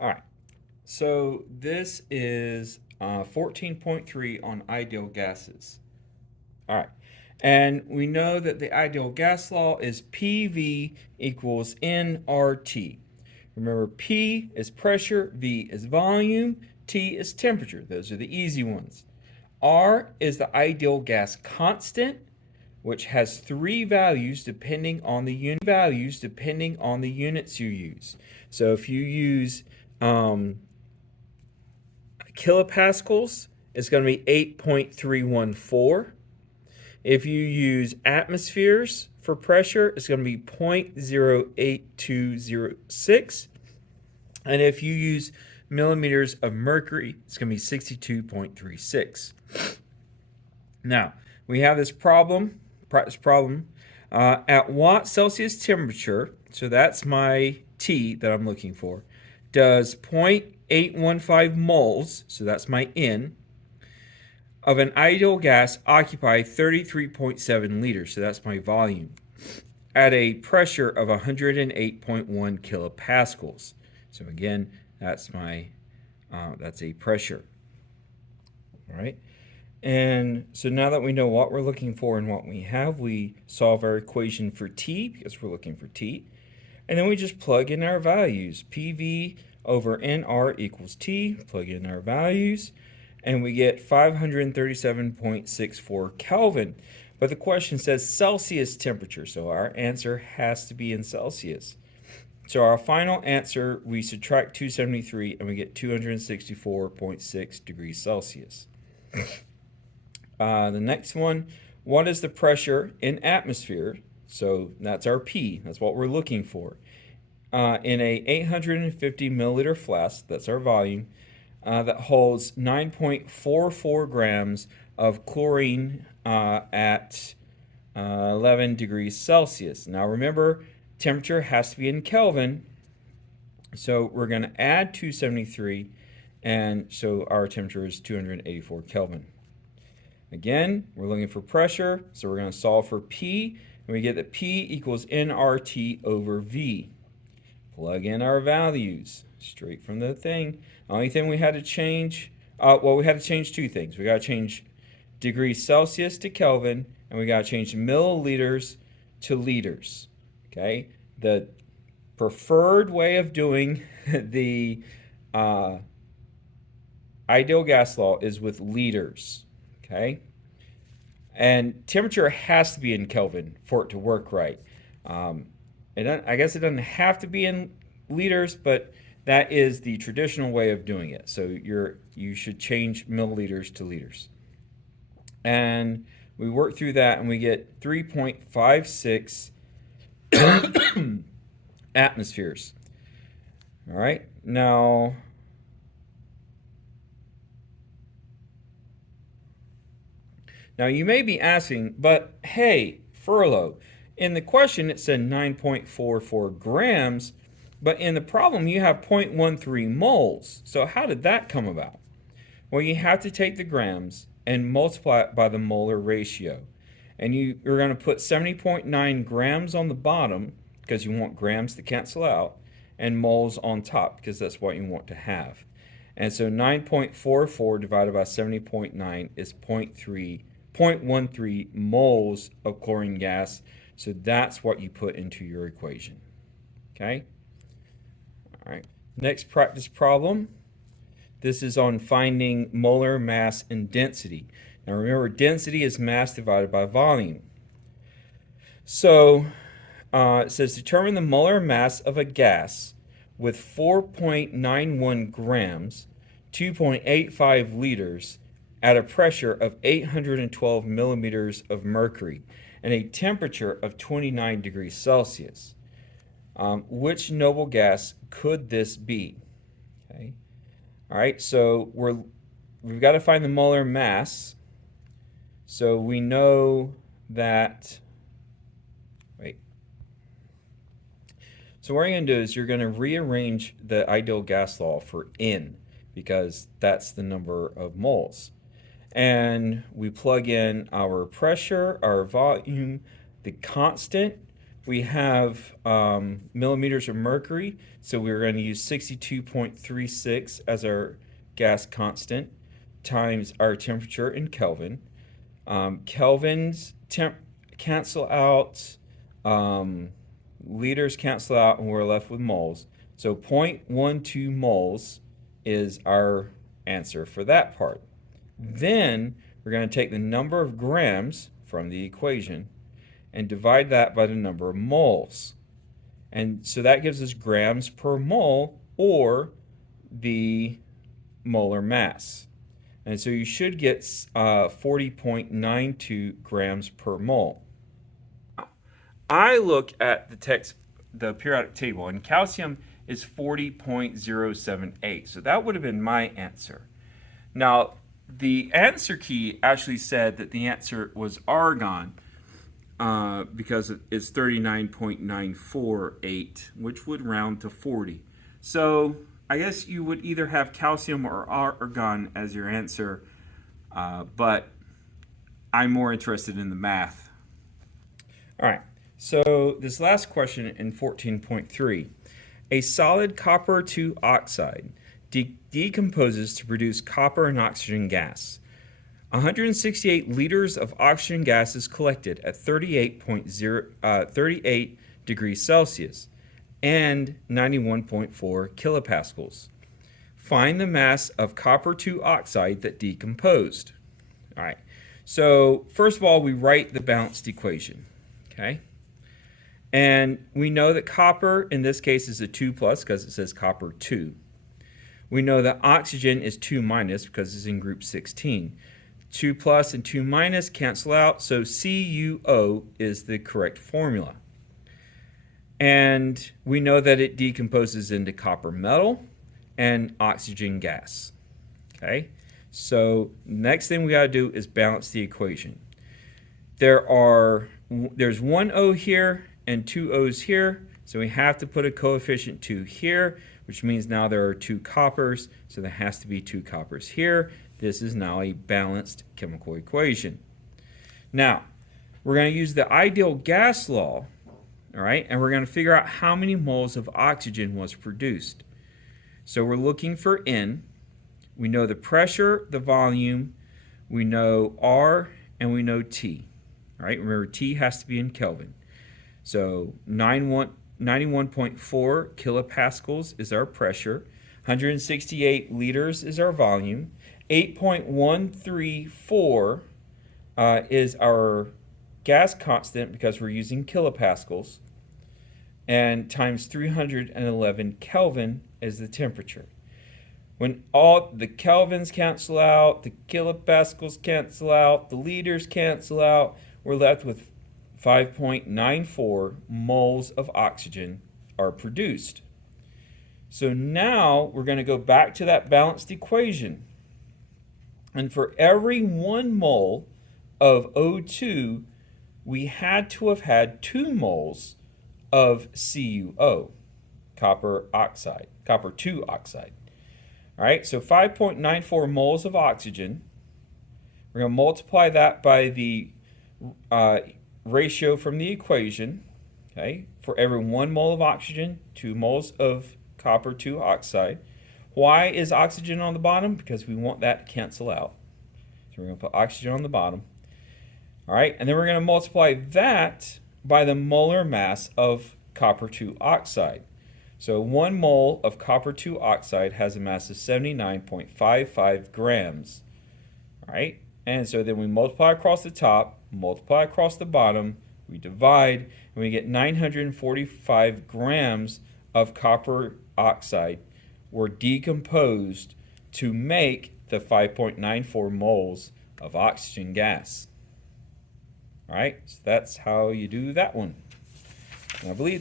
All right. So this is 14.3 on ideal gases. All right. And we know that the ideal gas law is PV equals nRT. Remember, P is pressure, V is volume, T is temperature. Those are the easy ones. R is the ideal gas constant, which has three values depending on the units you use. So if you use kilopascals, it's going to be 8.314. If you use atmospheres for pressure, it's going to be 0.08206. And if you use millimeters of mercury, it's going to be 62.36. Now, we have this practice problem. At what Celsius temperature, so that's my T that I'm looking for, does 0.815 moles, so that's my N, of an ideal gas occupy 33.7 liters, so that's my volume, at a pressure of 108.1 kilopascals. So again, that's a pressure. All right. And so now that we know what we're looking for and what we have, we solve our equation for T because we're looking for T. And then we just plug in our values. PV over NR equals T. Plug in our values. And we get 537.64 Kelvin. But the question says Celsius temperature, so our answer has to be in Celsius. So our final answer, we subtract 273 and we get 264.6 degrees Celsius. The next one, what is the pressure in atmosphere? So that's our P. That's what we're looking for. In a 850 milliliter flask, that's our volume, that holds 9.44 grams of chlorine at 11 degrees Celsius. Now remember, temperature has to be in Kelvin. So we're going to add 273, and so our temperature is 284 Kelvin. Again, we're looking for pressure, so we're going to solve for P, and we get that P equals nRT over V. Plug in our values straight from the thing. The only thing we had to change, we had to change two things. We got to change degrees Celsius to Kelvin, and we got to change milliliters to liters. Okay, the preferred way of doing the ideal gas law is with liters. Okay, and temperature has to be in Kelvin for it to work right. I guess it doesn't have to be in liters, but that is the traditional way of doing it. So you should change milliliters to liters. And we work through that and we get 3.56 atmospheres. All right. Now you may be asking, but hey, Furlow, in the question it said 9.44 grams, but in the problem you have 0.13 moles. So how did that come about? Well, you have to take the grams and multiply it by the molar ratio. And you're going to put 70.9 grams on the bottom because you want grams to cancel out, and moles on top because that's what you want to have. And so 9.44 divided by 70.9 is 0.13 moles of chlorine gas. So that's what you put into your equation. Okay? All right. Next practice problem. This is on finding molar mass and density. Now remember, density is mass divided by volume. So it says determine the molar mass of a gas with 4.91 grams, 2.85 liters, at a pressure of 812 millimeters of mercury and a temperature of 29 degrees Celsius. Which noble gas could this be? Okay. All right, so we've got to find the molar mass. So we know that, wait. So what you're going to do is you're going to rearrange the ideal gas law for N because that's the number of moles. And we plug in our pressure, our volume, the constant, we have millimeters of mercury, so we're going to use 62.36 as our gas constant times our temperature in Kelvin. Kelvins cancel out, liters cancel out, and we're left with moles. So 0.12 moles is our answer for that part. Then we're going to take the number of grams from the equation and divide that by the number of moles. And so that gives us grams per mole, or the molar mass. And so you should get 40.92 grams per mole. I look at the periodic table, and calcium is 40.078. So that would have been my answer. Now, the answer key actually said that the answer was argon, because it's 39.948, which would round to 40. So I guess you would either have calcium or argon as your answer, but I'm more interested in the math. All right, so this last question in 14.3. A solid copper 2 oxide decomposes to produce copper and oxygen gas. 168 liters of oxygen gas is collected at 38 degrees Celsius and 91.4 kilopascals. Find the mass of copper 2 oxide that decomposed. All right, so first of all, we write the balanced equation, okay? And we know that copper, in this case, is a 2 plus because it says copper 2. We know that oxygen is 2 minus because it's in group 16. 2 plus and 2 minus cancel out, so CuO is the correct formula. And we know that it decomposes into copper metal and oxygen gas. Okay, so next thing we got to do is balance the equation. There's one O here and two O's here, so we have to put a coefficient 2 here, which means now there are 2 coppers, so there has to be 2 coppers here. This is now a balanced chemical equation. Now, we're going to use the ideal gas law, all right, and we're going to figure out how many moles of oxygen was produced. So we're looking for N. We know the pressure, the volume, we know R, and we know T. All right, remember T has to be in Kelvin. So 91.4 kilopascals is our pressure, 168 liters is our volume, 8.134 is our gas constant because we're using kilopascals, and times 311 Kelvin is the temperature. When all the kelvins cancel out, the kilopascals cancel out, the liters cancel out, we're left with 5.94 moles of oxygen are produced. So now we're going to go back to that balanced equation. And for every 1 mole of O2, we had to have had 2 moles of CuO, copper 2 oxide. All right, so 5.94 moles of oxygen. We're going to multiply that by the ratio from the equation. Okay, for every 1 mole of oxygen, 2 moles of copper 2 oxide. Why is oxygen on the bottom? Because we want that to cancel out. So we're going to put oxygen on the bottom. All right, and then we're going to multiply that by the molar mass of copper 2 oxide. So 1 mole of copper 2 oxide has a mass of 79.55 grams. All right, and so then we multiply across the top, multiply across the bottom, we divide, and we get 945 grams of copper oxide were decomposed to make the 5.94 moles of oxygen gas. All right, so that's how you do that one. And I believe